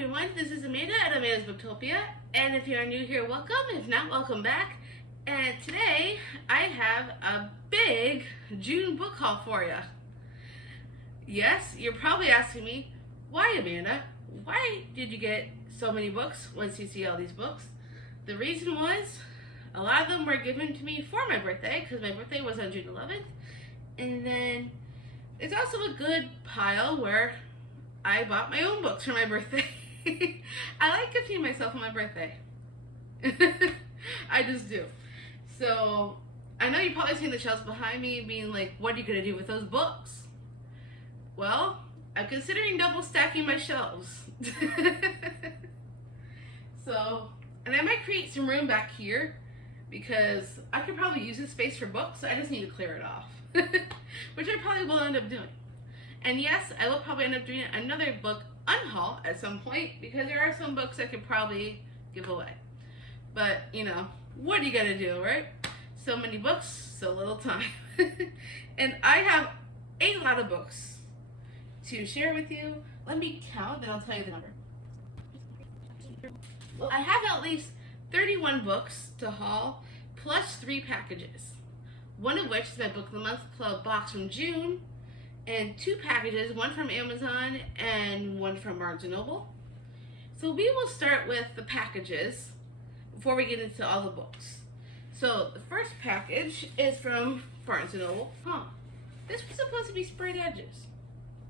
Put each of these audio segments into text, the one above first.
everyone, this is Amanda at Amanda's Booktopia, and if you are new here, welcome. If not, welcome back. And today, I have a big June book haul for you. Yes, you're probably asking me, why Amanda? Why did you get so many books once you see all these books? The reason was, a lot of them were given to me for my birthday, because my birthday was on June 11th. And then, it's also a good pile where I bought my own books for my birthday. I like gifting myself on my birthday. I just do. So, I know you're probably seeing the shelves behind me being like, what are you going to do with those books? Well, I'm considering double stacking my shelves. So, and I might create some room back here because I could probably use this space for books. I just need to clear it off. Which I probably will end up doing. And yes, I will probably end up doing another book unhaul at some point because there are some books I could probably give away. But, you know, what are you gonna do, right? So many books, so little time. And I have a lot of books to share with you. Let me count, then I'll tell you the number. Well, I have at least 31 books to haul, plus 3 packages. One of which is my Book of the Month Club box from June, and 2 packages, one from Amazon and one from Barnes & Noble. So we will start with the packages before we get into all the books. So the first package is from Barnes & Noble. This was supposed to be sprayed edges.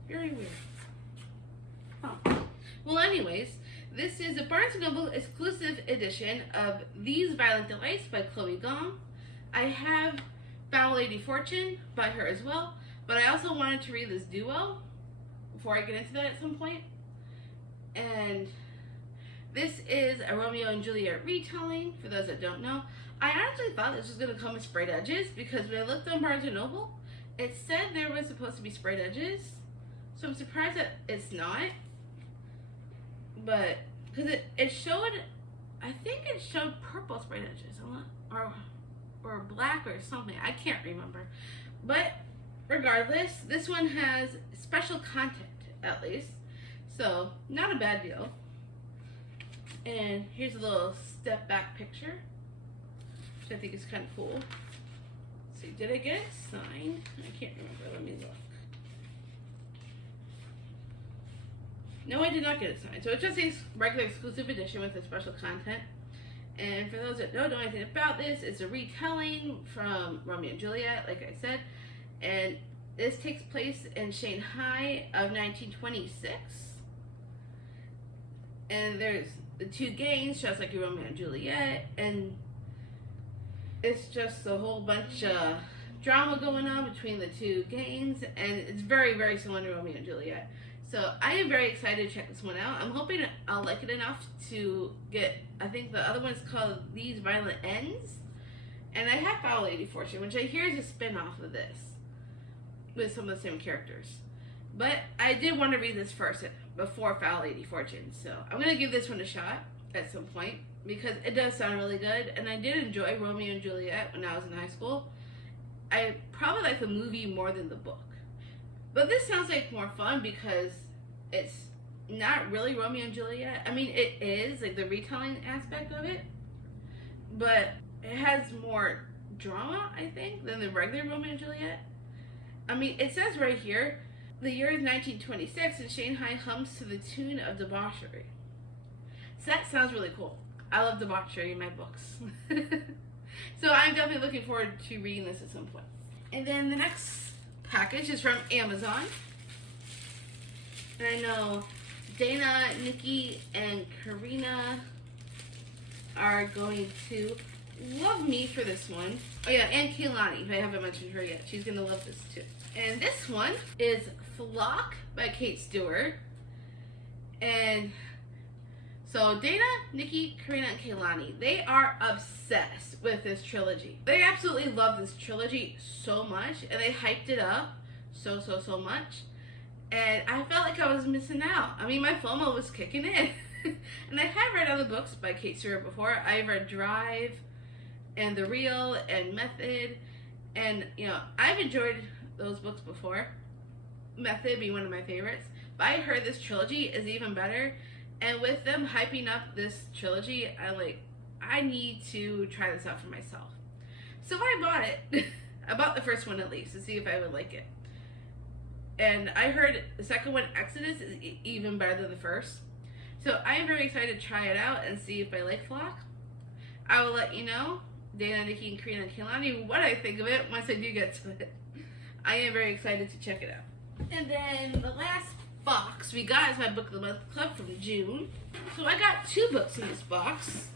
Very weird. Well, anyways, this is a Barnes & Noble exclusive edition of These Violent Delights by Chloe Gong. I have Foul Lady Fortune by her as well, but I also wanted to read this duo before I get into that at some point. And this is a Romeo and Juliet retelling, for those that don't know. I actually thought this was going to come with sprayed edges because when I looked on Barnes & Noble, it said there was supposed to be sprayed edges. So I'm surprised that it's not. But, because it showed, I think it showed purple sprayed edges, or black or something. I can't remember. But regardless, this one has special content, at least. So, not a bad deal. And here's a little step back picture, which I think is kind of cool. Let's see, did I get it signed? I can't remember. Let me look. No, I did not get it signed. So it's just a regular exclusive edition with the special content. And for those that don't know anything about this, it's a retelling from Romeo and Juliet, like I said. And this takes place in Shanghai of 1926. And there's the 2 gangs, just like Romeo and Juliet. And it's just a whole bunch of drama going on between the 2 gangs. And it's very, very similar to Romeo and Juliet. So I am very excited to check this one out. I'm hoping I'll like it enough to get, I think the other one's called These Violent Ends. And I have Foul Lady Fortune, which I hear is a spin-off of this, with some of the same characters. But I did want to read this first, before Foul Lady Fortune. So I'm going to give this one a shot at some point, because it does sound really good. And I did enjoy Romeo and Juliet when I was in high school. I probably like the movie more than the book. But this sounds like more fun because it's not really Romeo and Juliet. I mean, it is, like the retelling aspect of it. But it has more drama, I think, than the regular Romeo and Juliet. I mean, it says right here, the year is 1926 and Shanghai hums to the tune of Debauchery. So that sounds really cool. I love Debauchery in my books. So I'm definitely looking forward to reading this at some point. And then the next package is from Amazon. And I know Dana, Nikki, and Karina are going to love me for this one. Oh yeah, and Kaylani, I haven't mentioned her yet. She's gonna love this too. And this one is Flock by Kate Stewart. And so Dana, Nikki, Karina, and Kaylani, they are obsessed with this trilogy. They absolutely love this trilogy so much, and they hyped it up so much. And I felt like I was missing out. I mean, my FOMO was kicking in. And I have read other books by Kate Stewart before. I read Drive, and The Real, and Method. And, you know, I've enjoyed those books before. Method being one of my favorites. But I heard this trilogy is even better. And with them hyping up this trilogy, I need to try this out for myself. So I bought it. I bought the first one at least to see if I would like it. And I heard the second one, Exodus, is even better than the first. So I am very excited to try it out and see if I like Flock. I will let you know, Dana, Nikki, and Karina, and Kehlani, what I think of it once I do get to it. I am very excited to check it out. And then the last box we got is my Book of the Month Club from June. So I got 2 books in this box.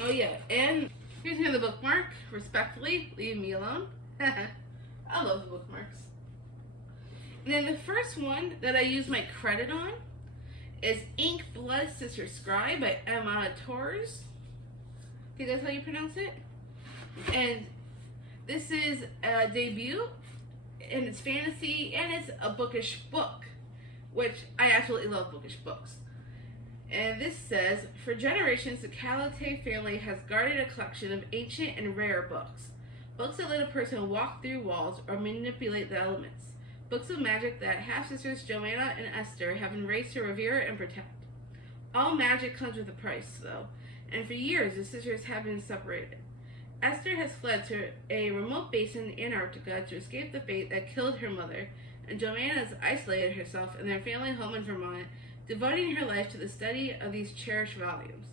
Oh yeah, and here's another bookmark. Respectfully, leave me alone. I love the bookmarks. And then the first one that I use my credit on is Ink Blood Sister Scribe by Emma Torres. I think that's how you pronounce it. And this is a debut, and it's fantasy, and it's a bookish book, which I absolutely love bookish books. And this says, for generations, the Calate family has guarded a collection of ancient and rare books. Books that let a person walk through walls or manipulate the elements. Books of magic that half-sisters Joanna and Esther have embraced to revere and protect. All magic comes with a price, though, and for years the sisters have been separated. Esther has fled to a remote base in Antarctica to escape the fate that killed her mother, and Joanna has isolated herself in their family home in Vermont, devoting her life to the study of these cherished volumes.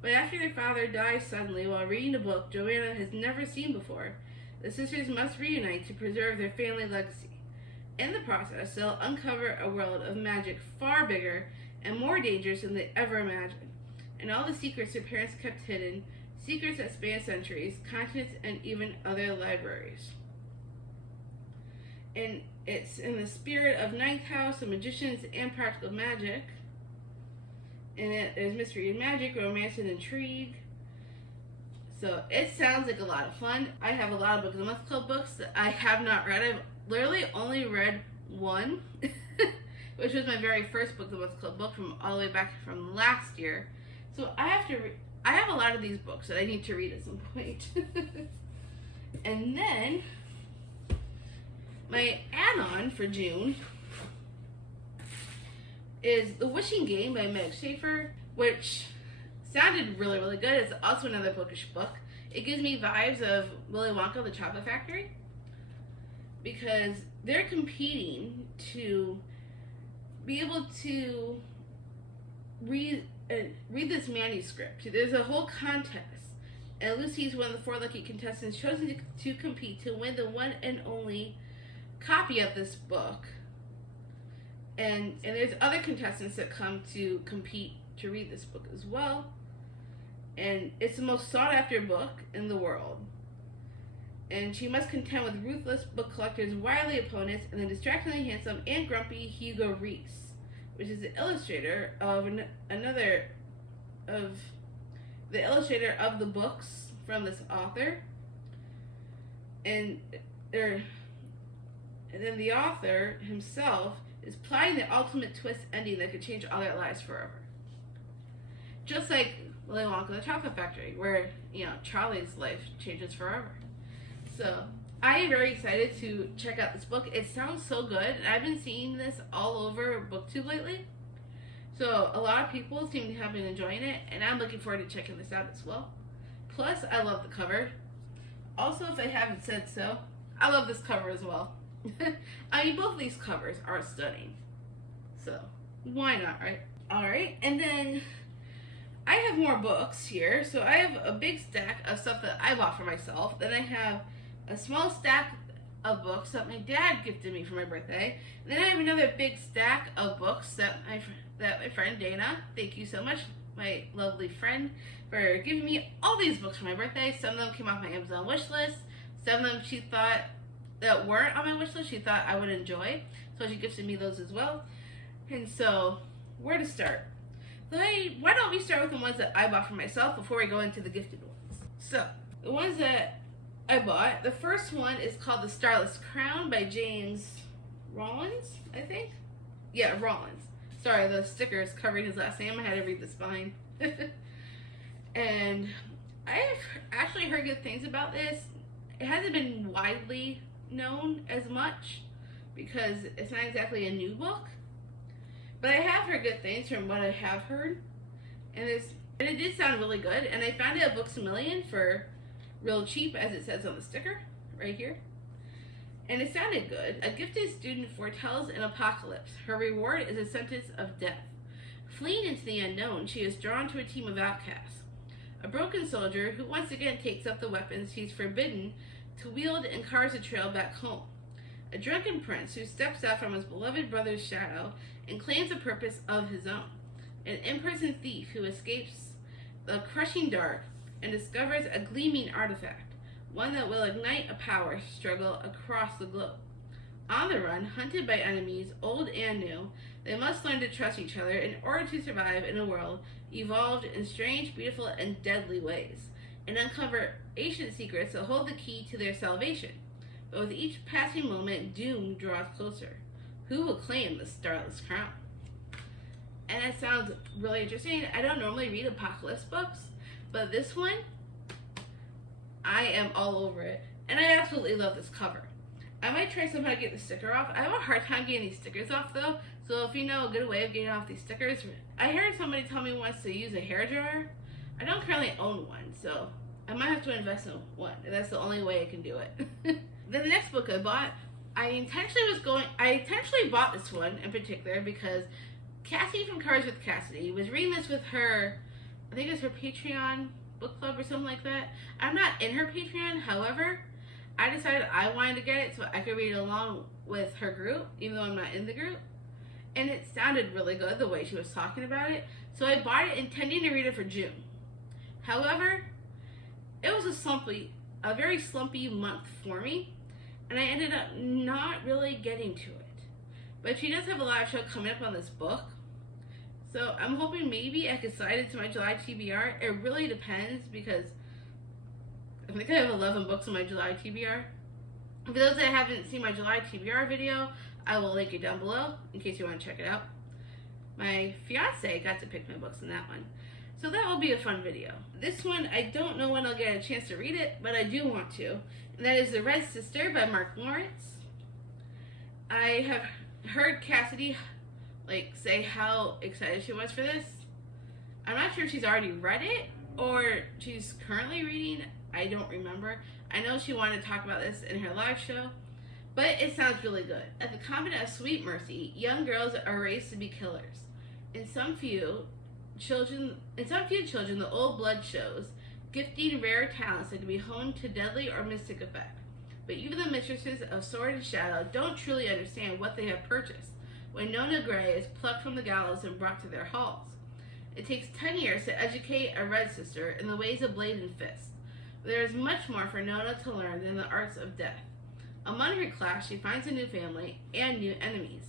But after their father dies suddenly while reading a book Joanna has never seen before, the sisters must reunite to preserve their family legacy. In the process, they'll uncover a world of magic far bigger and more dangerous than they ever imagined, and all the secrets their parents kept hidden, secrets that span centuries, continents, and even other libraries. And it's in the spirit of Ninth House, the magicians, and practical magic. And it is mystery and magic, romance and intrigue. So it sounds like a lot of fun. I have a lot of Book of the Month Club books that I have not read. I've literally only read one, which was my very first Book of the Month Club book from all the way back from last year. So I have a lot of these books that I need to read at some point. And then my add-on for June is The Wishing Game by Meg Schaefer, which sounded really, really good. It's also another bookish book. It gives me vibes of Willy Wonka, the Chocolate Factory, because they're competing to be able to read this manuscript. There's a whole contest, and Lucy's one of the 4 lucky contestants chosen to compete to win the one and only copy of this book. And there's other contestants that come to compete to read this book as well. And it's the most sought after book in the world. And she must contend with ruthless book collectors, wily opponents, and the distractingly handsome and grumpy Hugo Reese, which is the illustrator of the books from this author. And then the author himself is plotting the ultimate twist ending that could change all their lives forever. Just like Willy Wonka the Chocolate Factory, where, Charlie's life changes forever. So, I am very excited to check out this book. It sounds so good, and I've been seeing this all over BookTube lately. So, a lot of people seem to have been enjoying it, and I'm looking forward to checking this out as well. Plus, I love the cover. Also, if I haven't said so, I love this cover as well. I mean, both of these covers are stunning. So, why not, right? Alright, and then I have more books here. So I have a big stack of stuff that I bought for myself. Then I have a small stack of books that my dad gifted me for my birthday. And then I have another big stack of books that my friend Dana, thank you so much, my lovely friend, for giving me all these books for my birthday. Some of them came off my Amazon wish list. Some of them she thought that weren't on my wish list, she thought I would enjoy. So she gifted me those as well. And so, where to start? Why don't we start with the ones that I bought for myself before we go into the gifted ones? So, the ones that I bought, the first one is called The Starless Crown by James Rollins, I think? Yeah, Rollins. Sorry, the sticker is covering his last name. I had to read the spine. And I've actually heard good things about this. It hasn't been widely known as much because it's not exactly a new book. But I have heard good things from what I have heard, and it did sound really good. And I found it at Books A Million for real cheap, as it says on the sticker right here. And it sounded good. A gifted student foretells an apocalypse. Her reward is a sentence of death. Fleeing into the unknown, she is drawn to a team of outcasts. A broken soldier who once again takes up the weapons he's forbidden to wield and carves a trail back home. A drunken prince who steps out from his beloved brother's shadow and claims a purpose of his own. An in-person thief who escapes the crushing dark and discovers a gleaming artifact, one that will ignite a power struggle across the globe. On the run, hunted by enemies, old and new, they must learn to trust each other in order to survive in a world evolved in strange, beautiful, and deadly ways, and uncover ancient secrets that hold the key to their salvation. But with each passing moment, doom draws closer. Who will claim the starless crown? And it sounds really interesting. I don't normally read apocalypse books, but this one, I am all over it. And I absolutely love this cover. I might try somehow to get the sticker off. I have a hard time getting these stickers off though, so if you know a good way of getting off these stickers. I heard somebody tell me once to use a hairdryer. I don't currently own one, so I might have to invest in one. That's the only way I can do it. Then the next book I bought, I intentionally bought this one in particular because Cassie from Cards with Cassidy was reading this with her, I think it's her Patreon book club or something like that. I'm not in her Patreon, however, I decided I wanted to get it so I could read it along with her group, even though I'm not in the group. And it sounded really good the way she was talking about it. So I bought it intending to read it for June. However, it was a very slumpy month for me, and I ended up not really getting to it. But she does have a live show coming up on this book, so I'm hoping maybe I could slide into my July TBR. It really depends because I think I have 11 books in my July TBR. For those that haven't seen my July TBR video, I will link it down below in case you want to check it out. My fiance got to pick my books in that one, so that will be a fun video. This one, I don't know when I'll get a chance to read it, but I do want to. And that is The Red Sister by Mark Lawrence. I have heard Cassidy say how excited she was for this. I'm not sure if she's already read it or she's currently reading. I don't remember. I know she wanted to talk about this in her live show, but it sounds really good. At the convent of Sweet Mercy, young girls are raised to be killers. In some few children, the old blood shows, gifting rare talents that can be honed to deadly or mystic effect. But even the mistresses of sword and shadow don't truly understand what they have purchased when Nona Gray is plucked from the gallows and brought to their halls. It takes 10 years to educate a Red Sister in the ways of blade and fist. There is much more for Nona to learn than the arts of death. Among her class, she finds a new family and new enemies.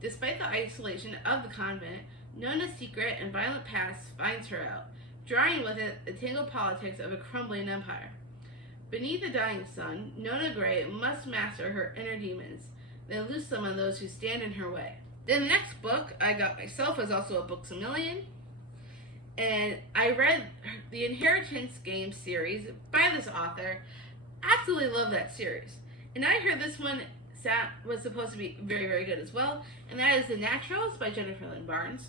Despite the isolation of the convent, Nona's secret and violent past finds her out, drawing with it the tangled politics of a crumbling empire. Beneath the dying sun, Nona Gray must master her inner demons, then loose some of those who stand in her way. Then the next book I got myself was also a Books A Million, and I read the Inheritance Game series by this author. Absolutely love that series. And I heard this one was supposed to be very, very good as well, and that is The Naturals by Jennifer Lynn Barnes.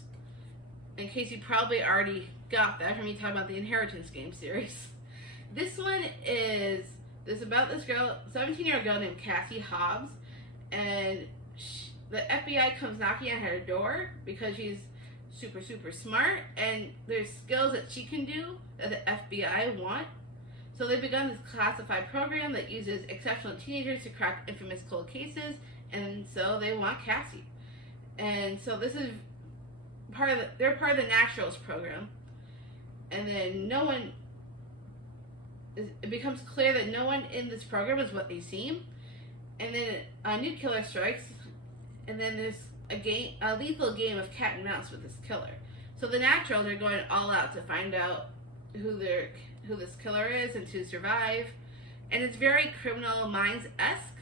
In case you probably already got that from me talking about the Inheritance Game series. This one is about this girl, 17-year-old girl named Cassie Hobbs, and the FBI comes knocking on her door because she's super, super smart, and there's skills that she can do that the FBI want. So they've begun this classified program that uses exceptional teenagers to crack infamous cold cases, and so they want Cassie. And so this is they're part of the Naturals program, and then it becomes clear that no one in this program is what they seem, and then a new killer strikes, and then there's a lethal game of cat and mouse with this killer. So the Naturals are going all out to find out who this killer is and to survive, and it's very Criminal Minds-esque.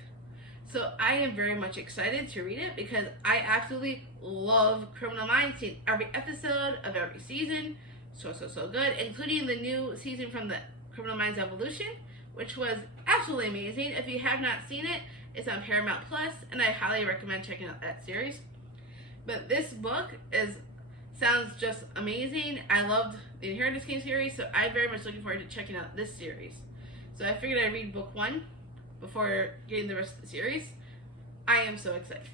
So I am very much excited to read it because I absolutely love Criminal Minds. Seen every episode of every season, so good, including the new season from the Criminal Minds Evolution, which was absolutely amazing. If you have not seen it, it's on Paramount Plus, and I highly recommend checking out that series. But this book sounds just amazing. I loved the Inheritance Game series, so I'm very much looking forward to checking out this series. So I figured I'd read book 1 before getting the rest of the series. I am so excited.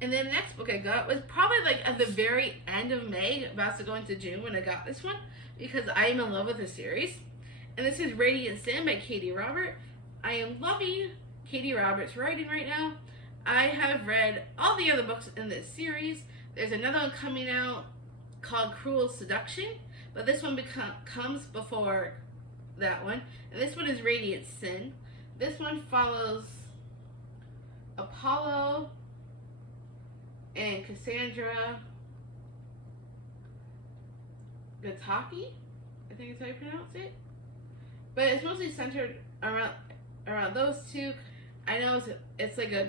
And then the next book I got was probably like at the very end of May, about to go into June when I got this one, because I am in love with the series. And this is Radiant Sin by Katie Robert. I am loving Katie Robert's writing right now. I have read all the other books in this series. There's another one coming out called Cruel Seduction, but this one comes before that one. And this one is Radiant Sin. This one follows Apollo and Cassandra Gataki, I think is how you pronounce it. But it's mostly centered around those two. I know it's like a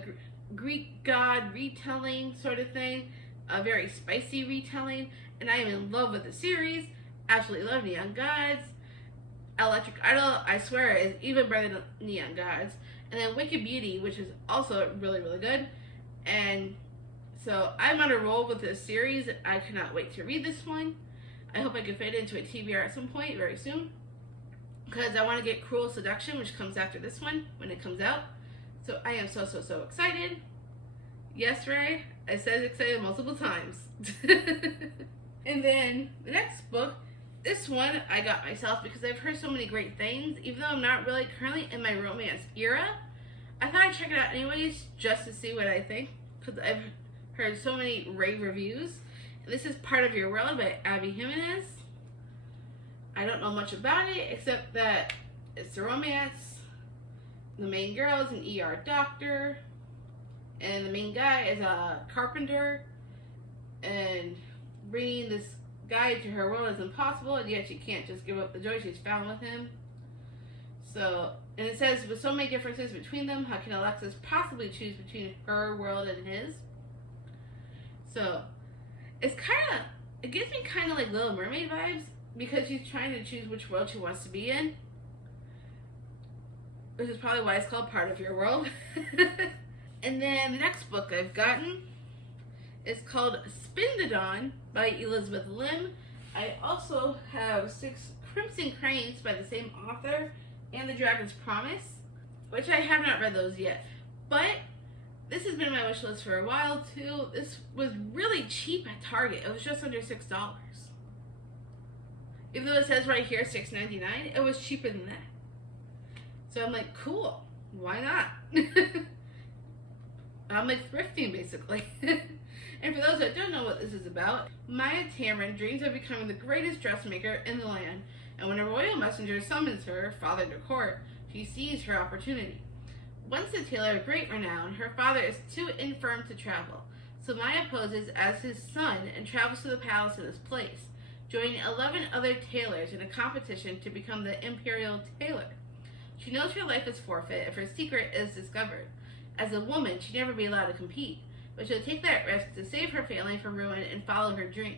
Greek god retelling sort of thing, a very spicy retelling, and I am in love with the series. Absolutely love Neon Gods. Electric Idol, I swear, is even better than Neon Gods. And then Wicked Beauty, which is also really, really good. And so I'm on a roll with this series. I cannot wait to read this one. I hope I can fit it into a TBR at some point very soon, because I want to get Cruel Seduction, which comes after this one when it comes out. So I am so excited. Yes, Ray, I said excited multiple times. And then the next book, this one I got myself because I've heard so many great things. Even though I'm not really currently in my romance era, I thought I'd check it out anyways just to see what I think, because I've heard so many rave reviews. And this is Part of Your World by Abby Jimenez. I don't know much about it except that it's a romance. The main girl is an ER doctor, and the main guy is a carpenter, and bringing this guy to her world is impossible, and yet she can't just give up the joy she's found with him. So, and it says, with so many differences between them, how can Alexis possibly choose between her world and his? So, it gives me kind of like Little Mermaid vibes, because she's trying to choose which world she wants to be in, which is probably why it's called Part of Your World. And then the next book I've gotten is called Spin the Dawn by Elizabeth Lim. I also have 6 Crimson Cranes by the same author and The Dragon's Promise, which I have not read those yet. But this has been on my wish list for a while too. This was really cheap at Target. It was just under $6. Even though it says right here $6.99, it was cheaper than that. So I'm like, cool, why not? I'm like thrifting basically. And for those that don't know what this is about, Maya Tamron dreams of becoming the greatest dressmaker in the land, and when a royal messenger summons her father to court, she sees her opportunity. Once a tailor of great renown, her father is too infirm to travel, so Maya poses as his son and travels to the palace in his place, joining 11 other tailors in a competition to become the imperial tailor. She knows her life is forfeit if her secret is discovered. As a woman, she'd never be allowed to compete, but she'll take that risk to save her family from ruin and follow her dream.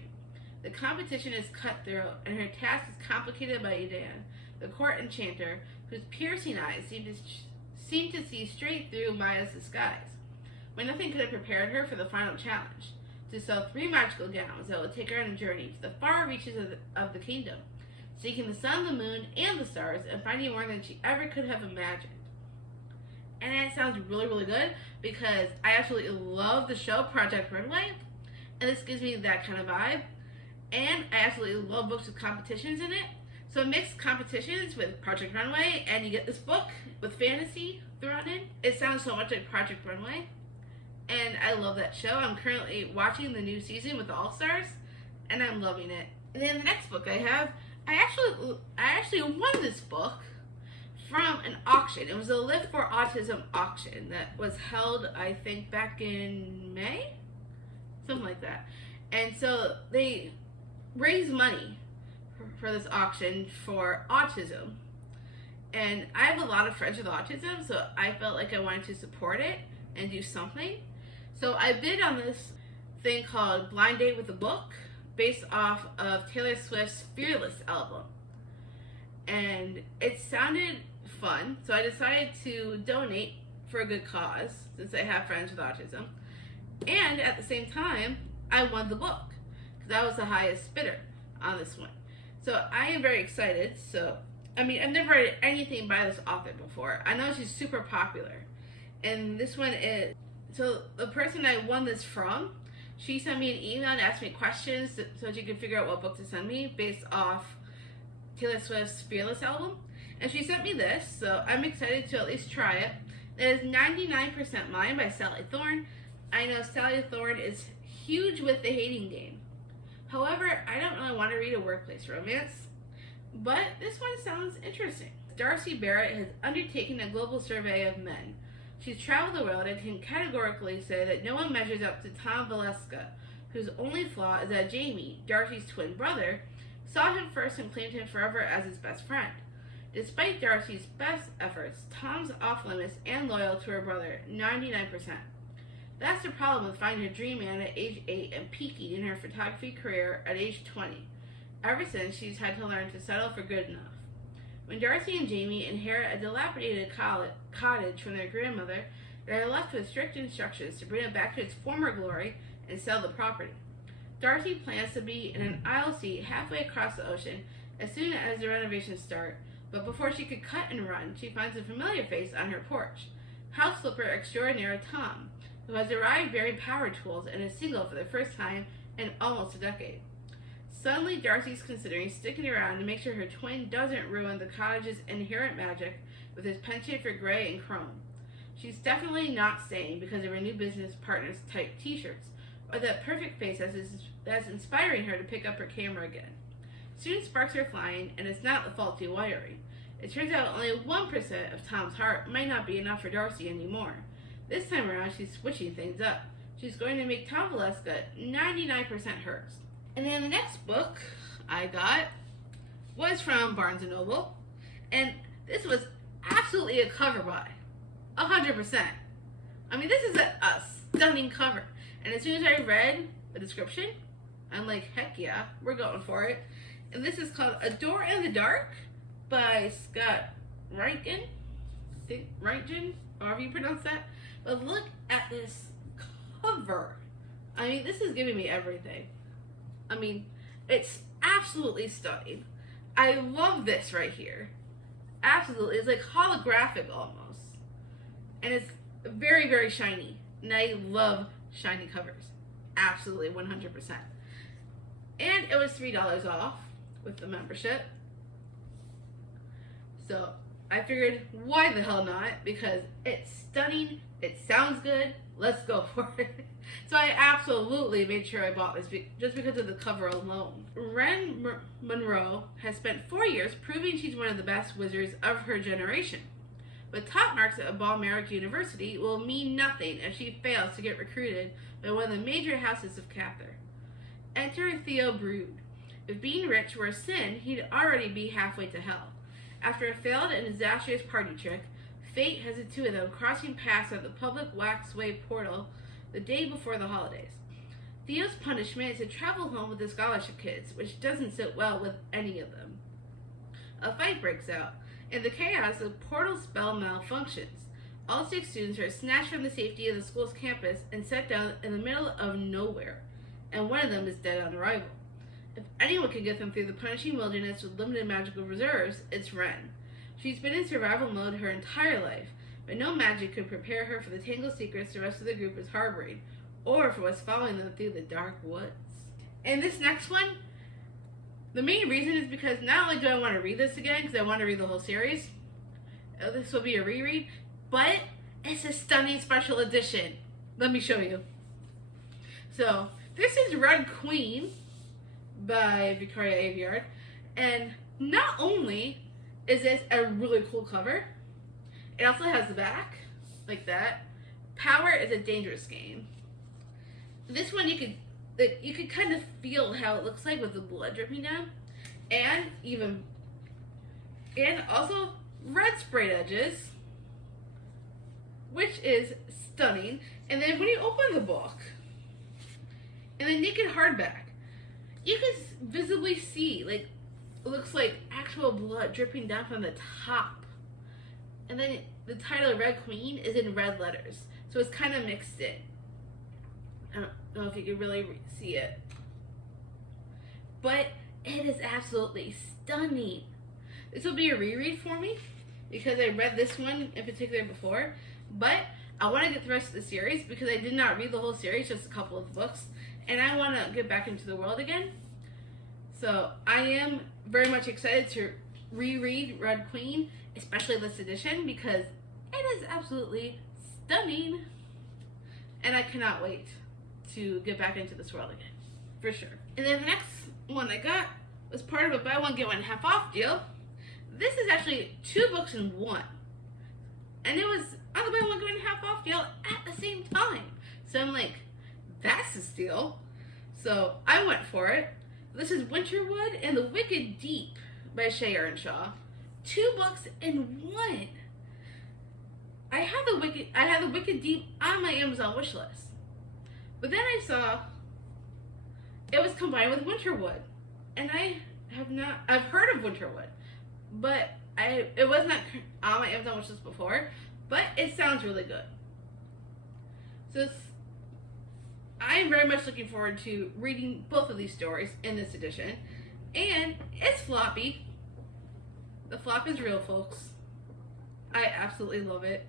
The competition is cutthroat, and her task is complicated by Idan, the court enchanter, whose piercing eyes seem to see straight through Maya's disguise. But nothing could have prepared her for the final challenge, to sew 3 magical gowns that will take her on a journey to the far reaches of the kingdom, seeking the sun, the moon, and the stars, and finding more than she ever could have imagined. And it sounds really, really good, because I absolutely love the show Project Runway, and this gives me that kind of vibe. And I absolutely love books with competitions in it. So mix competitions with Project Runway, and you get this book with fantasy thrown in. It sounds so much like Project Runway, and I love that show. I'm currently watching the new season with the All-Stars, and I'm loving it. And then the next book I have, I actually won this book from an auction. It was a Live for Autism auction that was held, I think, back in May? Something like that. And so they raised money for this auction for autism. And I have a lot of friends with autism, so I felt like I wanted to support it and do something. So I bid on this thing called Blind Date with a Book, based off of Taylor Swift's Fearless album. And it sounded fun, so I decided to donate for a good cause, since I have friends with autism. And at the same time, I won the book because I was the highest bidder on this one. So I am very excited. So, I mean, I've never read anything by this author before. I know she's super popular. And this one is, so the person I won this from, she sent me an email and asked me questions so she could figure out what book to send me based off Taylor Swift's Fearless album. And she sent me this, so I'm excited to at least try it. It is 99% Mine by Sally Thorne. I know Sally Thorne is huge with the hating game. However, I don't really want to read a workplace romance, but this one sounds interesting. Darcy Barrett has undertaken a global survey of men. She's traveled the world and can categorically say that no one measures up to Tom Valeska, whose only flaw is that Jamie, Darcy's twin brother, saw him first and claimed him forever as his best friend. Despite Darcy's best efforts, Tom's off-limits and loyal to her brother, 99%. That's the problem with finding her dream man at age 8 and peaking in her photography career at age 20. Ever since, she's had to learn to settle for good enough. When Darcy and Jamie inherit a dilapidated cottage from their grandmother, they are left with strict instructions to bring it back to its former glory and sell the property. Darcy plans to be in an aisle seat halfway across the ocean as soon as the renovations start, but before she could cut and run, she finds a familiar face on her porch. House flipper extraordinaire Tom, who has arrived bearing power tools and is single for the first time in almost a decade. Suddenly, Darcy's considering sticking around to make sure her twin doesn't ruin the cottage's inherent magic with his penchant for gray and chrome. She's definitely not staying because of her new business partner's tight t-shirts, or that perfect face that's inspiring her to pick up her camera again. Soon sparks are flying, and it's not the faulty wiring. It turns out only 1% of Tom's heart might not be enough for Darcy anymore. This time around, she's switching things up. She's going to make Tom Valeska 99% hers. And then the next book I got was from Barnes & Noble, and this was absolutely a cover buy. 100%. I mean, this is a stunning cover. And as soon as I read the description, I'm like, heck yeah, we're going for it. And this is called A Door in the Dark by Scott Rankin, however you pronounce that. But look at this cover. I mean, this is giving me everything. I mean, it's absolutely stunning. I love this right here. Absolutely. It's like holographic almost. And it's very, very shiny. And I love shiny covers. Absolutely, 100%. And it was $3 off with the membership. So I figured, why the hell not? Because it's stunning. It sounds good. Let's go for it. So I absolutely made sure I bought this just because of the cover alone. Ren Monroe has spent 4 years proving she's one of the best wizards of her generation. But top marks at Balmeric University will mean nothing if she fails to get recruited by one of the major houses of Cather. Enter Theo Brood. If being rich were a sin, he'd already be halfway to hell. After a failed and disastrous party trick, fate has the two of them crossing paths at the public waxway portal the day before the holidays. Theo's punishment is to travel home with the scholarship kids, which doesn't sit well with any of them. A fight breaks out. In the chaos, the portal spell malfunctions. All 6 students are snatched from the safety of the school's campus and set down in the middle of nowhere, and one of them is dead on arrival. If anyone can get them through the punishing wilderness with limited magical reserves, it's Ren. She's been in survival mode her entire life, but no magic could prepare her for the tangled secrets the rest of the group is harboring, or for what's following them through the dark woods. And this next one, the main reason is because not only do I want to read this again, because I want to read the whole series, this will be a reread, but it's a stunning special edition. Let me show you. So, this is Red Queen by Victoria Aveyard, and not only is this a really cool cover, it also has the back, like that. Power is a dangerous game. This one you could kind of feel how it looks like with the blood dripping down, and also red sprayed edges, which is stunning. And then when you open the book, in the naked hardback, you can visibly see, like, it looks like actual blood dripping down from the top. And then the title Red Queen is in red letters, so it's kind of mixed in. I don't know if you can really see it, but it is absolutely stunning. This will be a reread for me because I read this one in particular before, but I want to get the rest of the series because I did not read the whole series, just a couple of books, and I want to get back into the world again. So I am very much excited to reread Red Queen, especially this edition, because it is absolutely stunning, and I cannot wait to get back into this world again, for sure. And then the next one I got was part of a buy one get one half off deal. This is actually 2 books in 1, and it was on the buy one get one half off deal at the same time. So I'm like, that's a steal. So I went for it. This is Winterwood and the Wicked Deep by Shay Earnshaw. 2 books in 1. I had the Wicked Deep on my Amazon wish list, but then I saw it was combined with Winterwood, and I've heard of Winterwood, but it was not on my Amazon wish list before, but it sounds really good. So I am very much looking forward to reading both of these stories in this edition, and it's floppy. The flop is real, folks. I absolutely love it.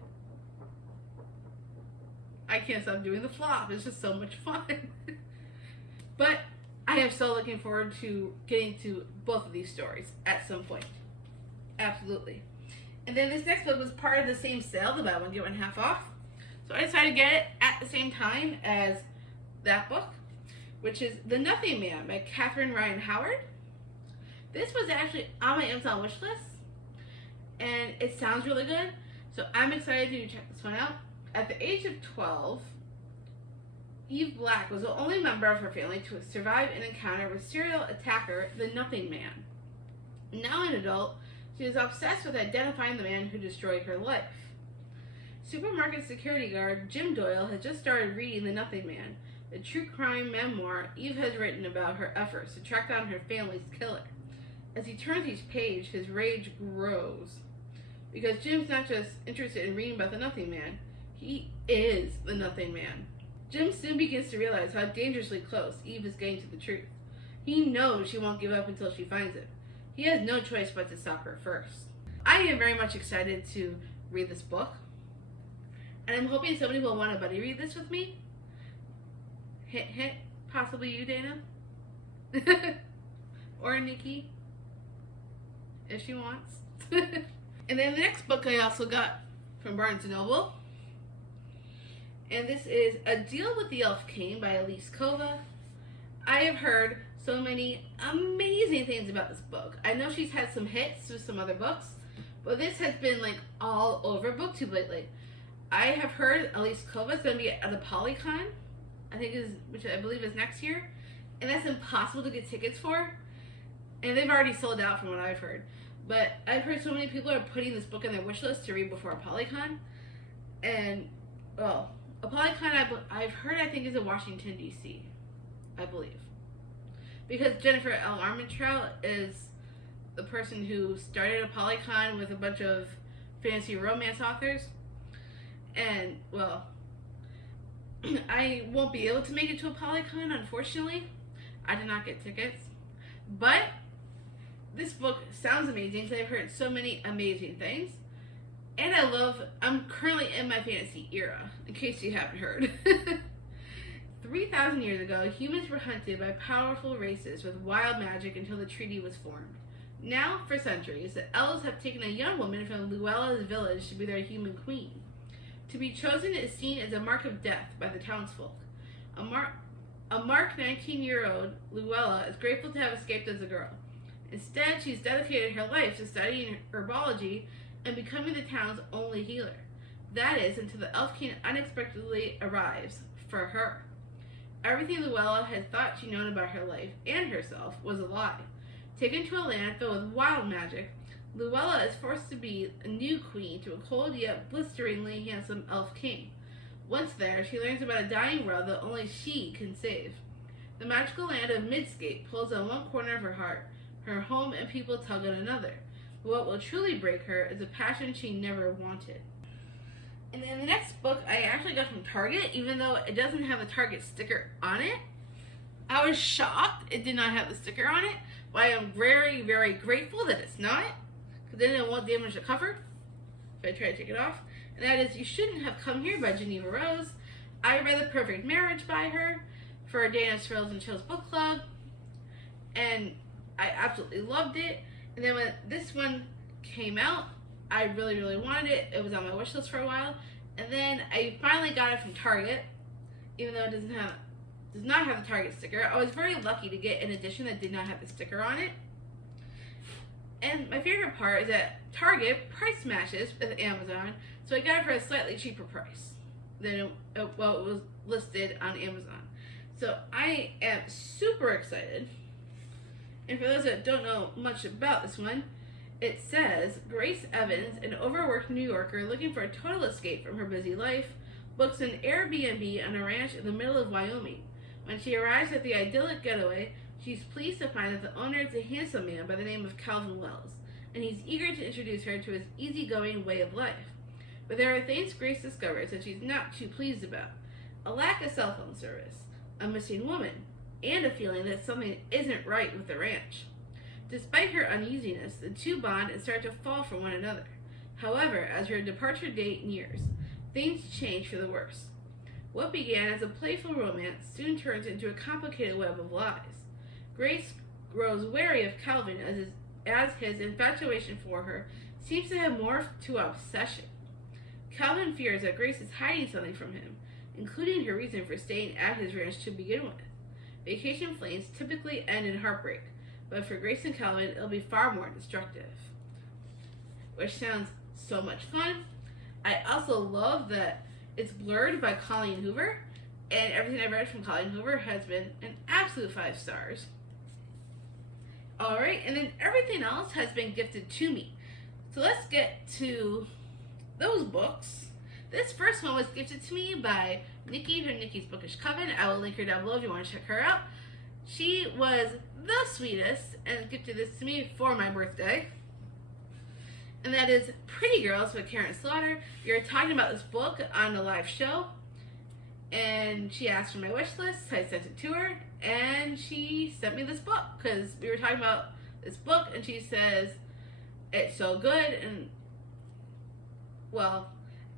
I can't stop doing the flop. It's just so much fun. But I am so looking forward to getting to both of these stories at some point. Absolutely. And then this next book was part of the same sale, the buy one get one half off. So I decided to get it at the same time as that book, which is The Nothing Man by Catherine Ryan Howard. This was actually on my Amazon wish list, and it sounds really good, so I'm excited to check this one out. At the age of 12, Eve Black was the only member of her family to survive an encounter with serial attacker, the Nothing Man. Now an adult, she is obsessed with identifying the man who destroyed her life. Supermarket security guard Jim Doyle has just started reading The Nothing Man, the true crime memoir Eve has written about her efforts to track down her family's killer. As he turns each page, his rage grows, because Jim's not just interested in reading about the Nothing Man, he is the Nothing Man. Jim soon begins to realize how dangerously close Eve is getting to the truth. He knows she won't give up until she finds it. He has no choice but to stop her first. I am very much excited to read this book, and I'm hoping somebody will want to buddy read this with me. Hint, hint, possibly you, Dana. Or Nikki, if she wants. And then the next book I also got from Barnes & Noble, and this is A Deal with the Elf King by Elise Kova. I have heard so many amazing things about this book. I know she's had some hits with some other books, but this has been like all over BookTube lately. I have heard Elise Kova is going to be at the Polycon, which I believe is next year, and that's impossible to get tickets for, and they've already sold out from what I've heard. But I've heard so many people are putting this book on their wish list to read before a Polycon, and well, a Polycon I've heard I think is in Washington D.C. I believe, because Jennifer L. Armentrout is the person who started a Polycon with a bunch of fantasy romance authors, and well, I won't be able to make it to a Polycon, unfortunately. I did not get tickets, but this book sounds amazing because I've heard so many amazing things, and I'm currently in my fantasy era, in case you haven't heard. 3,000 years ago, humans were hunted by powerful races with wild magic until the treaty was formed. Now, for centuries, the elves have taken a young woman from Luella's village to be their human queen. To be chosen is seen as a mark of death by the townsfolk. A mark 19-year-old Luella is grateful to have escaped as a girl. Instead, she's dedicated her life to studying herbology and becoming the town's only healer. That is, until the Elf King unexpectedly arrives for her. Everything Luella had thought she'd known about her life and herself was a lie. Taken to a land filled with wild magic, Luella is forced to be a new queen to a cold yet blisteringly handsome Elf King. Once there, she learns about a dying world that only she can save. The magical land of Midscape pulls on one corner of her heart. Her home and people tug on another. But what will truly break her is a passion she never wanted. And then the next book I actually got from Target, even though it doesn't have a Target sticker on it. I was shocked it did not have the sticker on it, but I am very, very grateful that it's not, because then it won't damage the cover if I try to take it off. And that is You Shouldn't Have Come Here by Geneva Rose. I read The Perfect Marriage by her for Dana's Thrills and Chills book club, and I absolutely loved it. And then when this one came out, I really, really wanted it. It was on my wish list for a while, and then I finally got it from Target, even though it does not have the Target sticker. I was very lucky to get an edition that did not have the sticker on it. And my favorite part is that Target price matches with Amazon, so I got it for a slightly cheaper price than it was listed on Amazon. So I am super excited. And for those that don't know much about this one, it says Grace Evans, an overworked New Yorker looking for a total escape from her busy life, books an Airbnb on a ranch in the middle of Wyoming. When she arrives at the idyllic getaway, she's pleased to find that the owner is a handsome man by the name of Calvin Wells, and he's eager to introduce her to his easygoing way of life. But there are things Grace discovers that she's not too pleased about: a lack of cell phone service, a missing woman, and a feeling that something isn't right with the ranch. Despite her uneasiness, the two bond and start to fall for one another. However, as her departure date nears, things change for the worse. What began as a playful romance soon turns into a complicated web of lies. Grace grows wary of Calvin as his infatuation for her seems to have morphed to obsession. Calvin fears that Grace is hiding something from him, including her reason for staying at his ranch to begin with. Vacation flames typically end in heartbreak, but for Grace and Calvin, it'll be far more destructive. Which sounds so much fun. I also love that it's blurred by Colleen Hoover, and everything I've read from Colleen Hoover has been an absolute 5 stars. Alright, and then everything else has been gifted to me. So let's get to those books. This first one was gifted to me by Nikki from Nikki's Bookish Coven. I will link her down below if you want to check her out. She was the sweetest and gifted this to me for my birthday. And that is Pretty Girls by Karen Slaughter. We were talking about this book on a live show, and she asked for my wish list. I sent it to her, and she sent me this book because we were talking about this book, and she says it's so good. And well,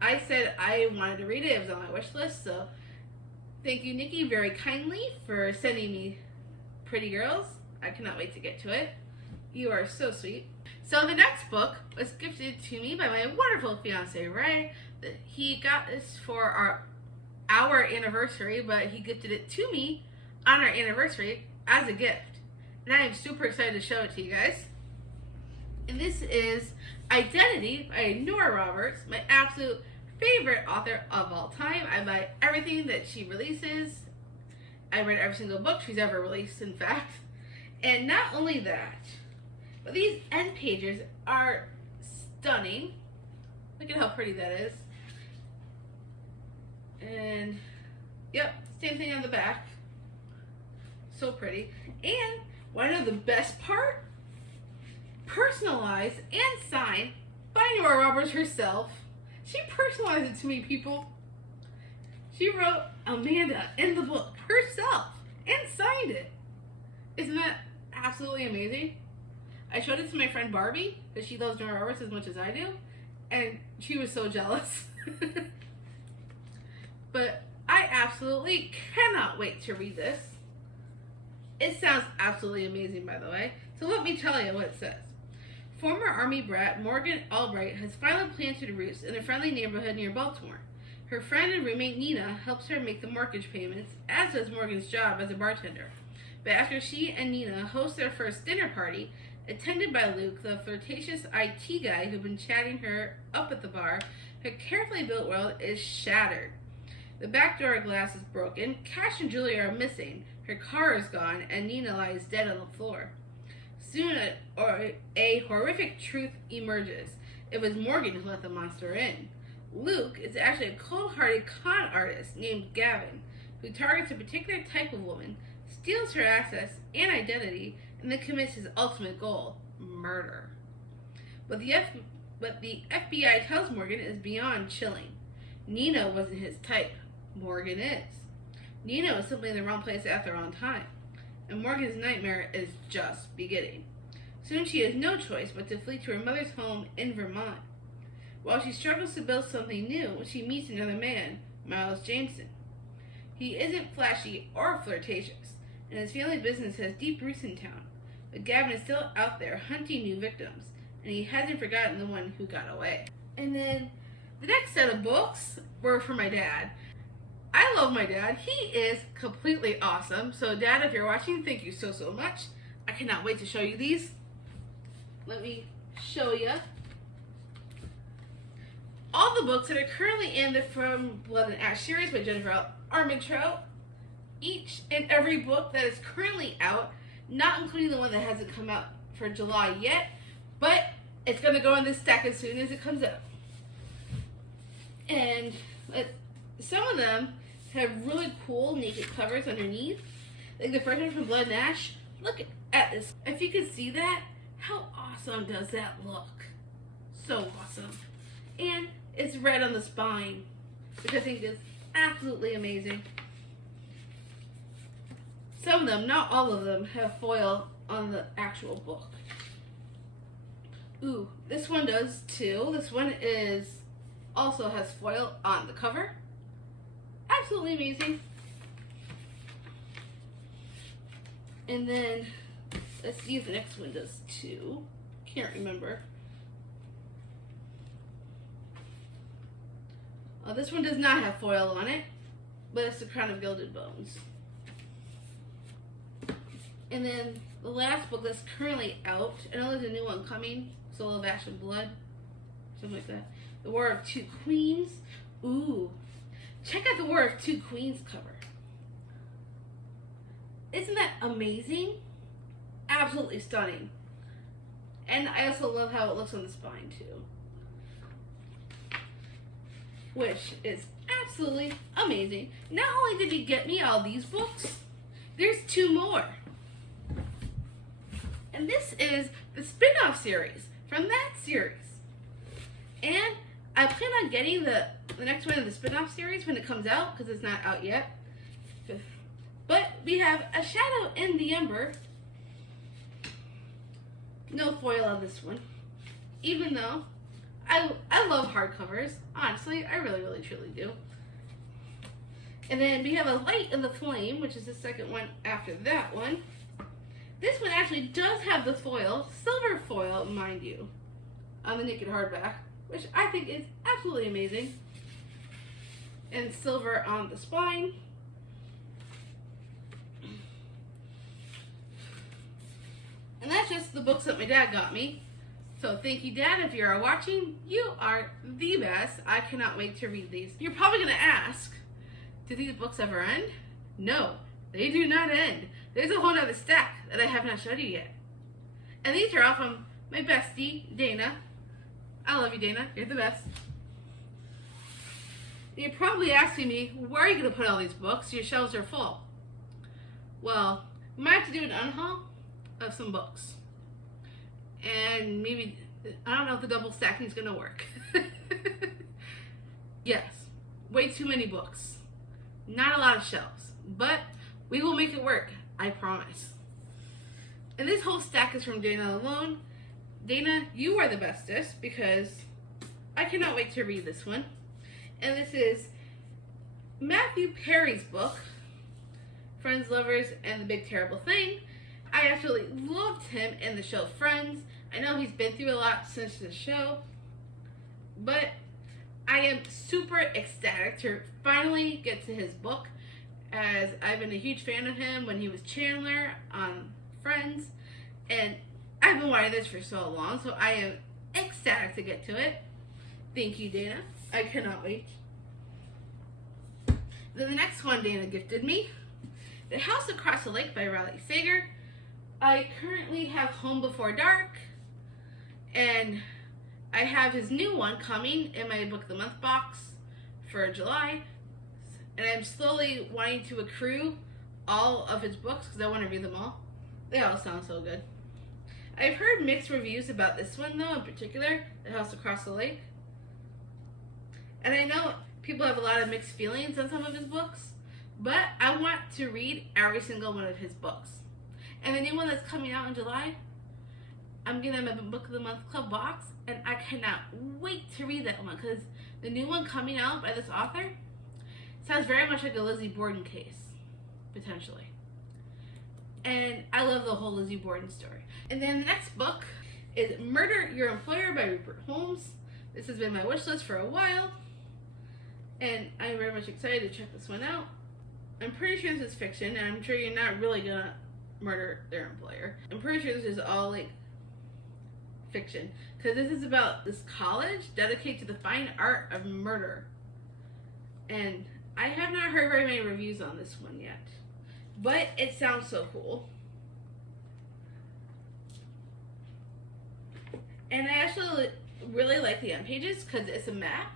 I said I wanted to read it. It was on my wish list, so thank you, Nikki, very kindly for sending me Pretty Girls. I cannot wait to get to it. You are so sweet. So the next book was gifted to me by my wonderful fiance, Ray. He got this for our anniversary, but he gifted it to me on our anniversary as a gift. And I am super excited to show it to you guys. And this is Identity by Nora Roberts, my absolute favorite author of all time. I buy everything that she releases. I read every single book she's ever released, in fact. And not only that, but these end pages are stunning. Look at how pretty that is. And, yep, same thing on the back. So pretty. And, want to know the best part? Personalized and signed by Nora Roberts herself. She personalized it to me, people. She wrote Amanda in the book herself and signed it. Isn't that absolutely amazing? I showed it to my friend Barbie because she loves Nora Roberts as much as I do, and she was so jealous. But I absolutely cannot wait to read this. It sounds absolutely amazing, by the way. So let me tell you what it says. Former Army brat Morgan Albright has finally planted roots in a friendly neighborhood near Baltimore. Her friend and roommate Nina helps her make the mortgage payments, as does Morgan's job as a bartender. But after she and Nina host their first dinner party, attended by Luke, the flirtatious IT guy who'd been chatting her up at the bar, her carefully built world is shattered. The back door glass is broken, Cash and Julia are missing, her car is gone, and Nina lies dead on the floor. Soon a horrific truth emerges. It was Morgan who let the monster in. Luke is actually a cold-hearted con artist named Gavin, who targets a particular type of woman, steals her assets and identity, and then commits his ultimate goal, murder. But the FBI tells Morgan is beyond chilling. Nina wasn't his type. Morgan is. Nina was simply in the wrong place at the wrong time. And Morgan's nightmare is just beginning. Soon she has no choice but to flee to her mother's home in Vermont. While she struggles to build something new, she meets another man, Miles Jameson. He isn't flashy or flirtatious, and his family business has deep roots in town. But Gavin is still out there hunting new victims, and he hasn't forgotten the one who got away. And then the next set of books were for my dad. I love my dad. He is completely awesome. So Dad, if you're watching, thank you so much. I cannot wait to show you these. Let me show you. All the books that are currently in the From Blood and Ash series by Jennifer Armentrout. Each and every book that is currently out, not including the one that hasn't come out for July yet, but it's going to go in this stack as soon as it comes out. And some of them have really cool naked covers underneath. Like the first one from Blood and Ash. Look at this. If you can see that, how awesome does that look? So awesome. And it's red on the spine, which I think is absolutely amazing. Some of them, not all of them, have foil on the actual book. Ooh, this one does too. This one also has foil on the cover. Absolutely amazing. And then, let's see if the next one does too. Can't remember. This one does not have foil on it, but it's the Crown of Gilded Bones. And then the last book that's currently out, I know there's a new one coming, Soul of Ash and Blood, something like that. The War of Two Queens. Ooh, check out the War of Two Queens cover. Isn't that amazing? Absolutely stunning. And I also love how it looks on the spine too, which is absolutely amazing. Not only did he get me all these books, there's 2 more. And this is the spin-off series from that series. And I plan on getting the next one in the spin-off series when it comes out, because it's not out yet. But we have A Shadow in the Ember. No foil on this one. Even though I love hardcovers. Honestly, I really truly do. And then we have A Light in the Flame, which is the second one after that one. This one actually does have the foil, silver foil, mind you, on the naked hardback, which I think is absolutely amazing. And silver on the spine. And that's just the books that my dad got me. So thank you, Dad. If you are watching, you are the best. I cannot wait to read these. You're probably going to ask, do these books ever end? No, they do not end. There's a whole other stack that I have not showed you yet. And these are all from my bestie, Dana. I love you, Dana. You're the best. You're probably asking me, where are you going to put all these books? Your shelves are full. Well, we might have to do an unhaul of some books. And maybe, I don't know if the double stacking is going to work. Yes, way too many books. Not a lot of shelves. But we will make it work. I promise. And this whole stack is from Dana alone. Dana, you are the bestest because I cannot wait to read this one. And this is Matthew Perry's book, Friends, Lovers, and the Big Terrible Thing. I absolutely loved him in the show Friends. I know he's been through a lot since the show, but I am super ecstatic to finally get to his book, as I've been a huge fan of him when he was Chandler on Friends, and I've been wanting this for so long, so I am ecstatic to get to it. Thank you, Dana. I cannot wait. Then the next one Dana gifted me, The House Across the Lake by Riley Sager. I currently have Home Before Dark, and I have his new one coming in my Book of the Month box for July. And I'm slowly wanting to accrue all of his books because I want to read them all. They all sound so good. I've heard mixed reviews about this one though, in particular, The House Across the Lake. And I know people have a lot of mixed feelings on some of his books, but I want to read every single one of his books. And the new one that's coming out in July, I'm getting a Book of the Month Club box, and I cannot wait to read that one, because the new one coming out by this author sounds very much like a Lizzie Borden case, potentially. And I love the whole Lizzie Borden story. And then the next book is Murder Your Employer by Rupert Holmes. This has been my wish list for a while, and I'm very much excited to check this one out. I'm pretty sure this is fiction, and I'm sure you're not really gonna murder their employer. I'm pretty sure this is all like fiction, because this is about this college dedicated to the fine art of murder. And I have not heard very many reviews on this one yet, but it sounds so cool. And I actually really like the end pages because it's a map.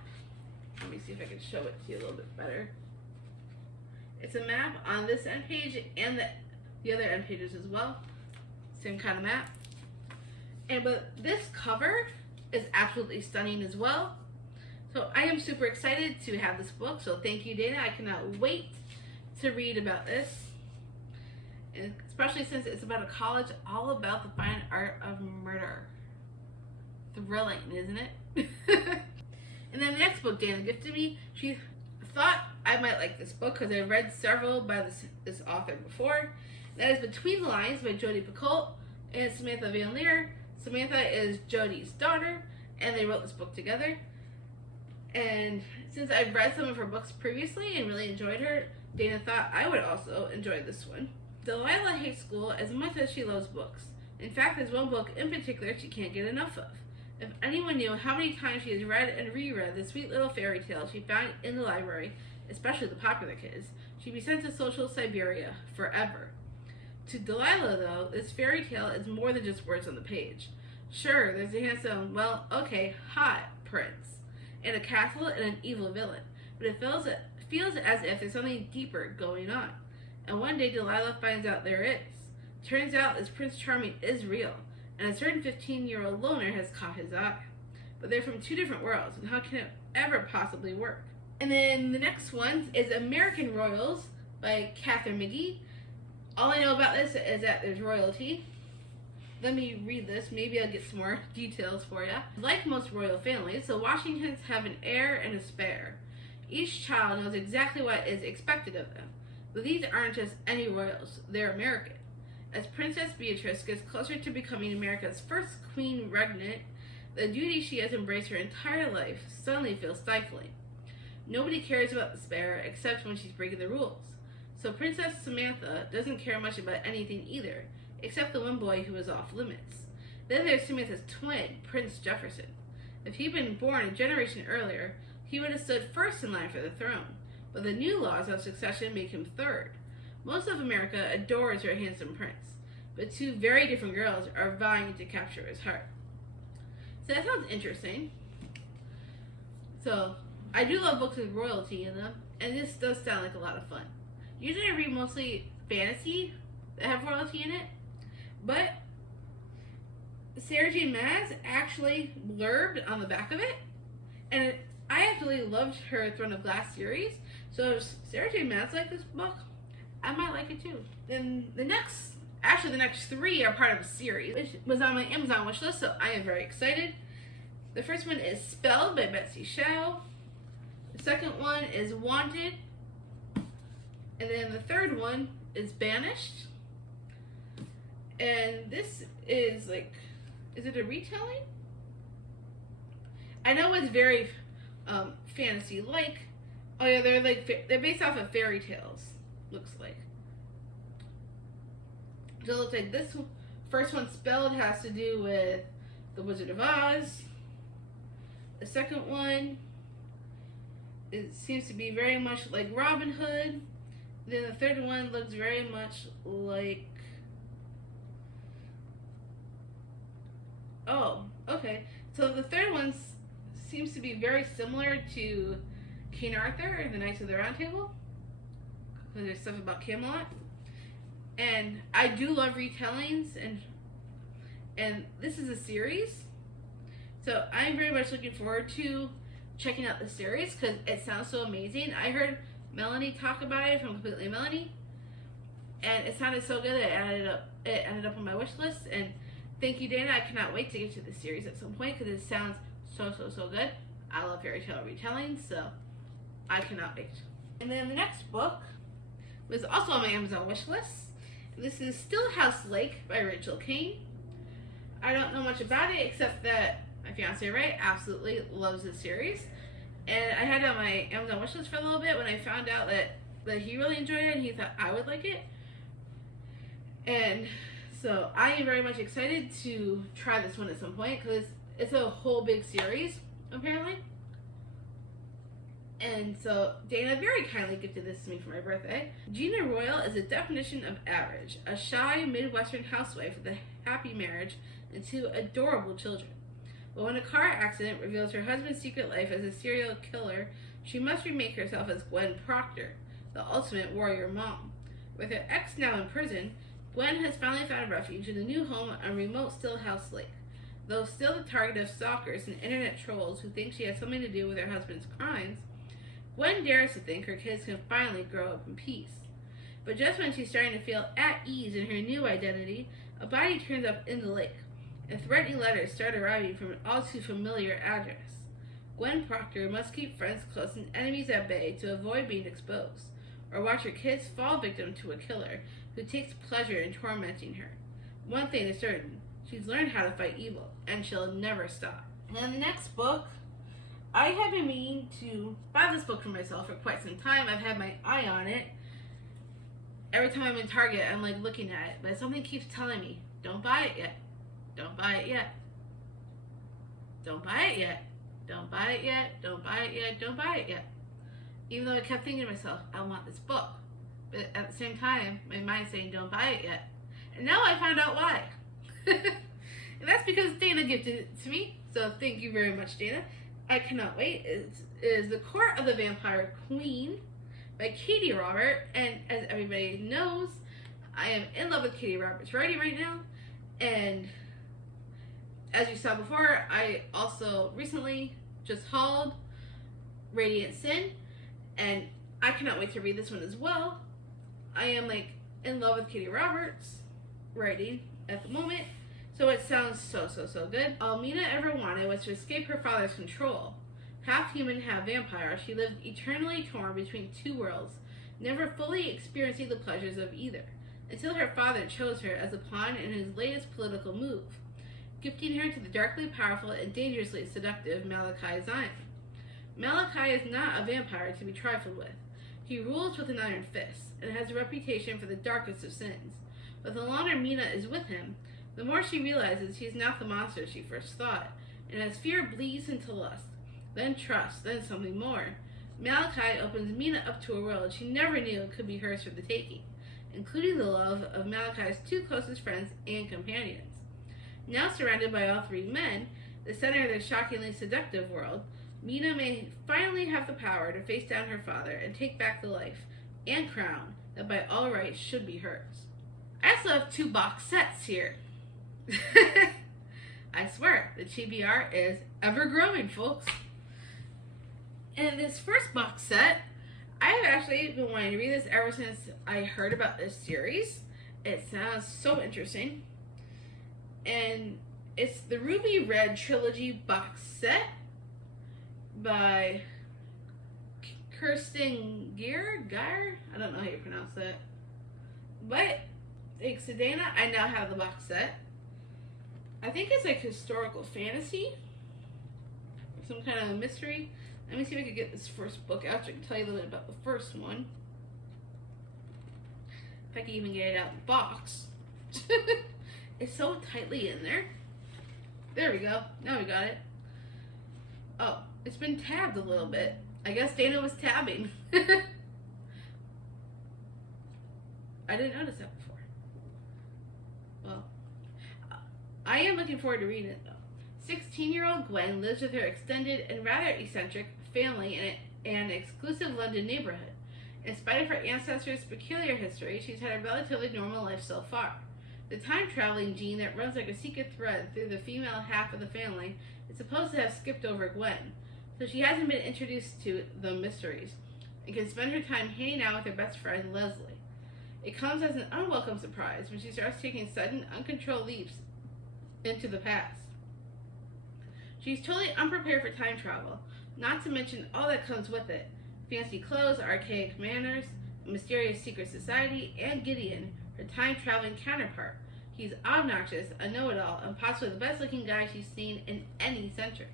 Let me see if I can show it to you a little bit better. It's a map on this end page and the other end pages as well. Same kind of map. But this cover is absolutely stunning as well. So I am super excited to have this book. So thank you, Dana. I cannot wait to read about this. And especially since it's about a college all about the fine art of murder. Thrilling, isn't it? And then the next book Dana gifted me, she thought I might like this book because I've read several by this author before. That is Between the Lines by Jodi Picoult and Samantha Van Leer. Samantha is Jodi's daughter, and they wrote this book together. And since I've read some of her books previously and really enjoyed her, Dana thought I would also enjoy this one. Delilah hates school as much as she loves books. In fact, there's one book in particular she can't get enough of. If anyone knew how many times she has read and reread the sweet little fairy tales she found in the library, especially the popular kids, she'd be sent to social Siberia forever. To Delilah, though, this fairy tale is more than just words on the page. Sure, there's a handsome, well, okay, hot prince, and a castle and an evil villain, but it feels as if there's something deeper going on. And one day Delilah finds out there is. Turns out this Prince Charming is real, and a certain 15-year-old loner has caught his eye. But they're from two different worlds, and how can it ever possibly work? And then the next one is American Royals by Catherine McGee. All I know about this is that there's royalty. Let me read this. Maybe I'll get some more details for you. Like most royal families, the Washingtons have an heir and a spare. Each child knows exactly what is expected of them. But these aren't just any royals. They're American. As Princess Beatrice gets closer to becoming America's first queen regnant, the duty she has embraced her entire life suddenly feels stifling. Nobody cares about the spare except when she's breaking the rules. So Princess Samantha doesn't care much about anything either, except the one boy who is off limits. Then there's Samantha's twin, Prince Jefferson. If he'd been born a generation earlier, he would have stood first in line for the throne, but the new laws of succession make him third. Most of America adores her handsome prince, but two very different girls are vying to capture his heart. So that sounds interesting. So, I do love books with royalty in them, and this does sound like a lot of fun. Usually I read mostly fantasy that have royalty in it, but Sarah J. Maas actually blurbed on the back of it, and I actually loved her Throne of Glass series, so if Sarah J. Maas liked this book, I might like it too. Then the next three are part of a series, which was on my Amazon wish list, so I am very excited. The first one is Spelled by Betsy Shao. The second one is Wanted. And then the third one is Banished. And this is like, is it a retelling? I know it's very fantasy-like. Oh yeah, they're based off of fairy tales, looks like. So it looks like this first one, Spelled, has to do with the Wizard of Oz. The second one, it seems to be very much like Robin Hood. Then the third one looks very much like... Oh, okay. So the third one seems to be very similar to King Arthur and the Knights of the Round Table, because there's stuff about Camelot. And I do love retellings, and this is a series, so I'm very much looking forward to checking out the series because it sounds so amazing. I heard Melanie talk about it from Completely Melanie, and it sounded so good that it ended up on my wish list. And thank you, Dana. I cannot wait to get to the series at some point because it sounds so good. I love fairy tale retelling, so I cannot wait. And then the next book was also on my Amazon wish list. This is Stillhouse Lake by Rachel Kane. I don't know much about it except that my fiance Ray absolutely loves this series, and I had it on my Amazon wishlist for a little bit when I found out that he really enjoyed it and he thought I would like it. And so I am very much excited to try this one at some point because it's a whole big series apparently. And so Dana very kindly gifted this to me for my birthday. Gina Royal is a definition of average, a shy Midwestern housewife with a happy marriage and 2 adorable children. But when a car accident reveals her husband's secret life as a serial killer, she must remake herself as Gwen Proctor, the ultimate warrior mom. With her ex now in prison, Gwen has finally found refuge in a new home on remote Stillhouse Lake. Though still the target of stalkers and internet trolls who think she has something to do with her husband's crimes, Gwen dares to think her kids can finally grow up in peace. But just when she's starting to feel at ease in her new identity, a body turns up in the lake, and threatening letters start arriving from an all-too-familiar address. Gwen Proctor must keep friends close and enemies at bay to avoid being exposed, or watch her kids fall victim to a killer who takes pleasure in tormenting her. One thing is certain, she's learned how to fight evil, and she'll never stop. And then the next book, I have been meaning to buy this book for myself for quite some time. I've had my eye on it. Every time I'm in Target, I'm like looking at it, but something keeps telling me, don't buy it yet. Don't buy it yet. Don't buy it yet. Don't buy it yet. Don't buy it yet. Don't buy it yet. Even though I kept thinking to myself, I want this book. But at the same time, my mind's saying, don't buy it yet. And now I found out why. And that's because Dana gifted it to me. So thank you very much, Dana. I cannot wait. It is The Court of the Vampire Queen by Katie Robert. And as everybody knows, I am in love with Katie Robert's writing right now. And as you saw before, I also recently just hauled Radiant Sin, and I cannot wait to read this one as well. I am like in love with Katie Roberts' writing at the moment, so it sounds so good. All Mina ever wanted was to escape her father's control. Half human, half vampire, she lived eternally torn between 2 worlds, never fully experiencing the pleasures of either, until her father chose her as a pawn in his latest political move, gifting her to the darkly powerful and dangerously seductive Malachi Zion. Malachi is not a vampire to be trifled with. He rules with an iron fist, and has a reputation for the darkest of sins. But the longer Mina is with him, the more she realizes he is not the monster she first thought, and as fear bleeds into lust, then trust, then something more, Malachi opens Mina up to a world she never knew could be hers for the taking, including the love of Malachi's 2 closest friends and companions. Now surrounded by all 3 men, the center of their shockingly seductive world, Mina may finally have the power to face down her father and take back the life and crown that by all rights should be hers. I also have 2 box sets here. I swear, the TBR is ever growing, folks. And this first box set, I've actually been wanting to read this ever since I heard about this series. It sounds so interesting. And it's the Ruby Red Trilogy box set by Kirsten Geyer? I don't know how you pronounce that. But thanks to Dana, I now have the box set. I think it's like historical fantasy, or some kind of mystery. Let me see if I can get this first book out so I can tell you a little bit about the first one. If I can even get it out of the box. It's so tightly in there. There we go. Now we got it. Oh, it's been tabbed a little bit. I guess Dana was tabbing. I didn't notice that before. Well, I am looking forward to reading it though. 16-year-old Gwen lives with her extended and rather eccentric family in an exclusive London neighborhood. In spite of her ancestors' peculiar history, she's had a relatively normal life so far. The time-traveling gene that runs like a secret thread through the female half of the family is supposed to have skipped over Gwen, so she hasn't been introduced to the mysteries and can spend her time hanging out with her best friend Leslie. It comes as an unwelcome surprise when she starts taking sudden, uncontrolled leaps into the past. She's totally unprepared for time travel, not to mention all that comes with it: fancy clothes, archaic manners, a mysterious secret society, and Gideon, her time-traveling counterpart. He's obnoxious, a know-it-all, and possibly the best-looking guy she's seen in any century.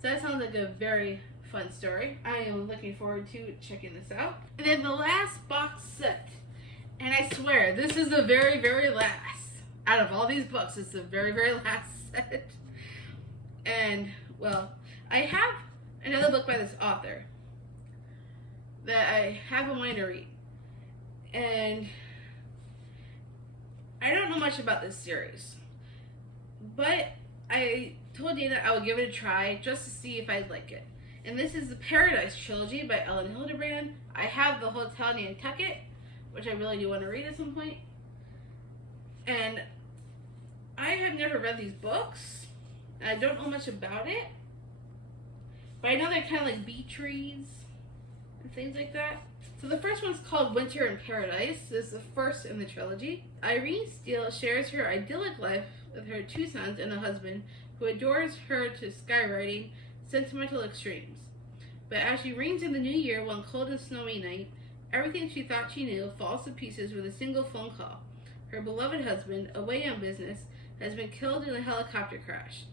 So that sounds like a very fun story. I am looking forward to checking this out. And then the last box set, and I swear, this is the very, very last. Out of all these books, it's the very, very last set. And, well, I have another book by this author that I have been wanting to read. And I don't know much about this series, but I told Dana I would give it a try just to see if I'd like it. And this is the Paradise Trilogy by Ellen Hildebrand. I have the Hotel Nantucket, which I really do want to read at some point. And I have never read these books. I don't know much about it, but I know they're kind of like bee trees and things like that. So the first one's called Winter in Paradise. This is the first in the trilogy. Irene Steele shares her idyllic life with her 2 sons and a husband who adores her to skywriting sentimental extremes. But as she rings in the new year one cold and snowy night, everything she thought she knew falls to pieces with a single phone call. Her beloved husband, away on business, has been killed in a helicopter crash.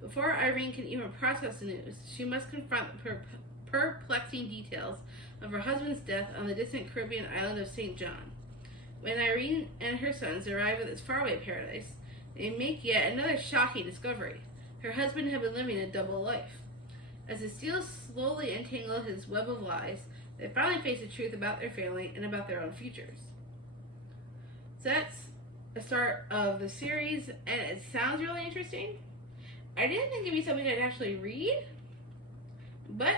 Before Irene can even process the news, she must confront the perplexing details of her husband's death on the distant Caribbean island of St. John. When Irene and her sons arrive at this faraway paradise, they make yet another shocking discovery. Her husband had been living a double life. As the Steeles slowly untangle his web of lies, they finally face the truth about their family and about their own futures. So that's the start of the series, and it sounds really interesting. I didn't think it'd be something I'd actually read, but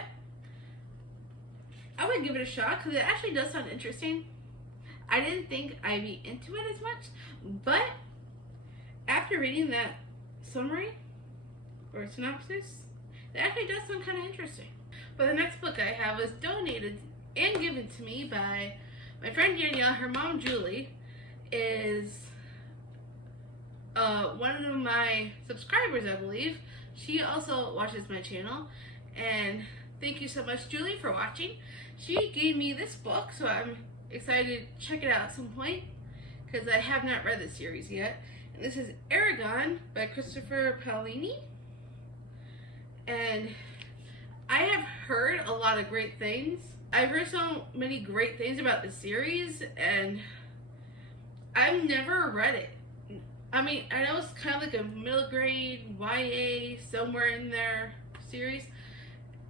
I would give it a shot because it actually does sound interesting. I didn't think I'd be into it as much, but after reading that summary or synopsis, it actually does sound kind of interesting. But the next book I have was donated and given to me by my friend Danielle. Her mom, Julie, is one of my subscribers, I believe. She also watches my channel, and thank you so much, Julie, for watching. She gave me this book, so I'm excited to check it out at some point because I have not read the series yet. And this is Aragon by Christopher Paolini, and I have heard a lot of great things. I've heard so many great things about the series, and I've never read it. I mean, I know it's kind of like a middle grade YA, somewhere in there series,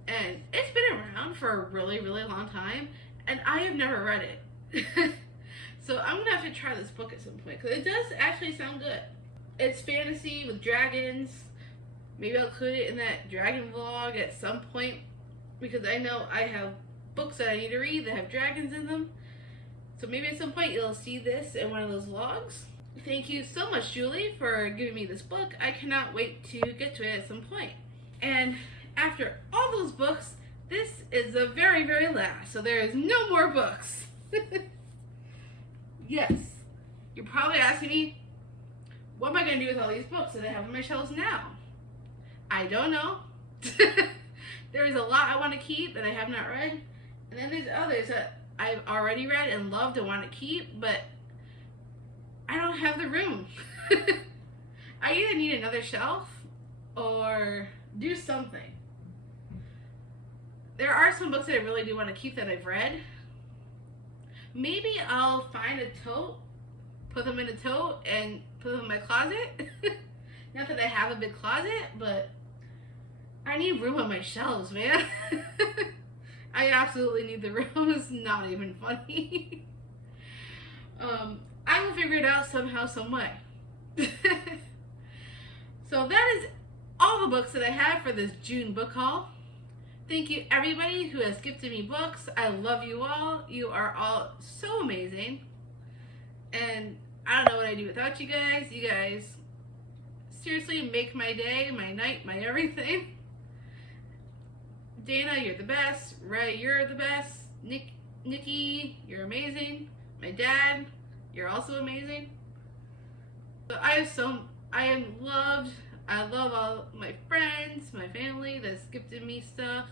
and it's been around for a really, really long time, and I have never read it. So I'm going to have to try this book at some point, because it does actually sound good. It's fantasy with dragons. Maybe I'll include it in that dragon vlog at some point, because I know I have books that I need to read that have dragons in them. So maybe at some point you'll see this in one of those vlogs. Thank you so much, Julie, for giving me this book. I cannot wait to get to it at some point. And after all those books, this is the very, very last. So there is no more books. Yes. You're probably asking me, what am I going to do with all these books that I have on my shelves now? I don't know. There is a lot I want to keep that I have not read. And then there's others that I've already read and loved and want to keep, but I don't have the room. I either need another shelf or do something. There are some books that I really do want to keep that I've read. Maybe I'll find a tote, put them in a tote, and put them in my closet. Not that I have a big closet, but I need room on my shelves, man. I absolutely need the room. It's not even funny. I will figure it out somehow, some way. So that is all the books that I have for this June book haul. Thank you, everybody who has gifted me books. I love you all. You are all so amazing. And I don't know what I'd do without you guys. You guys seriously make my day, my night, my everything. Dana, you're the best. Ray, you're the best. Nikki, you're amazing. My dad, you're also amazing. So I am loved. I love all my friends, my family that's gifted me stuff.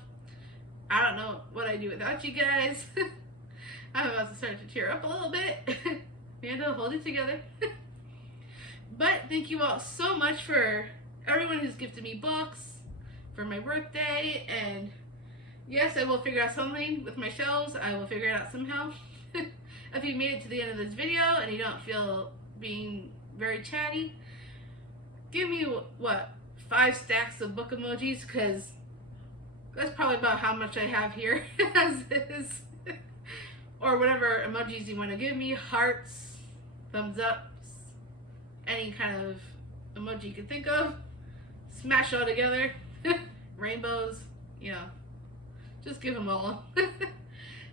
I don't know what I'd do without you guys. I'm about to start to tear up a little bit. Amanda, hold it together. But thank you all so much for everyone who's gifted me books for my birthday. And yes, I will figure out something with my shelves. I will figure it out somehow. If you made it to the end of this video and you don't feel being very chatty, give me, what, 5 stacks of book emojis, because that's probably about how much I have here as is. Or whatever emojis you want to give me. Hearts, thumbs ups, any kind of emoji you can think of. Smash all together. Rainbows, you know, just give them all.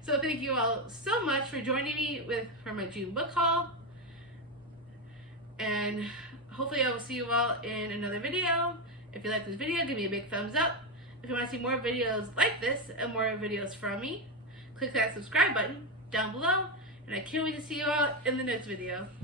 So thank you all so much for joining me for my June book haul. And hopefully I will see you all in another video. If you like this video, give me a big thumbs up. If you want to see more videos like this and more videos from me, click that subscribe button down below. And I can't wait to see you all in the next video.